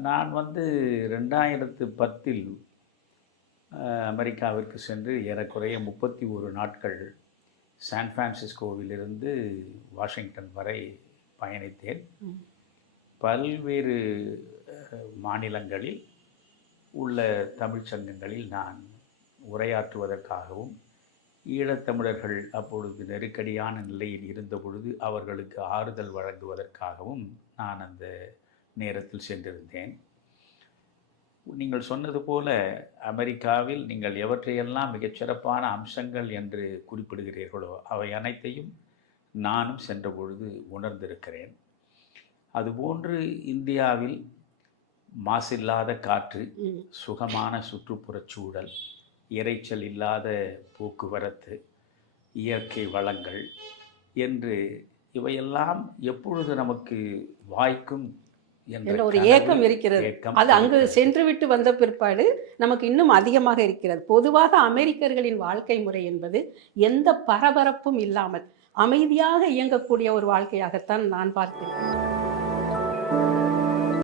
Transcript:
நான் வந்து ரெண்டாயிரத்து பத்தில் அமெரிக்காவிற்கு சென்று ஏறக்குறைய முப்பத்தி ஒரு நாட்கள் சான் பிரான்சிஸ்கோவிலிருந்து வாஷிங்டன் வரை பயணித்தேன். பல்வேறு மாநிலங்களில் உள்ள தமிழ்ச் சங்கங்களில் நான் உரையாற்றுவதற்காகவும் ஈழத்தமிழர்கள் அப்பொழுது நெருக்கடியான நிலையில் இருந்த பொழுது அவர்களுக்கு ஆறுதல் வழங்குவதற்காகவும் நான் அந்த நேரத்தில் சென்றிருந்தேன் நீங்கள் சொன்னது போல அமெரிக்காவில் நீங்கள் எவற்றையெல்லாம் மிகச்சிறப்பான அம்சங்கள் என்று குறிப்பிடுகிறீர்களோ அவை அனைத்தையும் நானும் சென்ற பொழுது உணர்ந்திருக்கிறேன் அதுபோன்று இந்தியாவில் மாசில்லாத காற்று. சுகமான சுற்றுப்புறச் சூழல் இரைச்சல் இல்லாத போக்குவரத்து இயற்கை வளங்கள் என்று இவையெல்லாம் எப்பொழுது நமக்கு வாய்க்கும் ஒரு ஏக்கம் இருக்கிறது. அது அங்கு சென்று விட்டு வந்த பிற்பாடு நமக்கு இன்னும் அதிகமாக இருக்கிறது. பொதுவாக அமெரிக்கர்களின் வாழ்க்கை முறை என்பது எந்த பரபரப்பும் இல்லாமல் அமைதியாக இயங்கக்கூடிய ஒரு வாழ்க்கையாகத்தான் நான் பார்க்கிறேன்.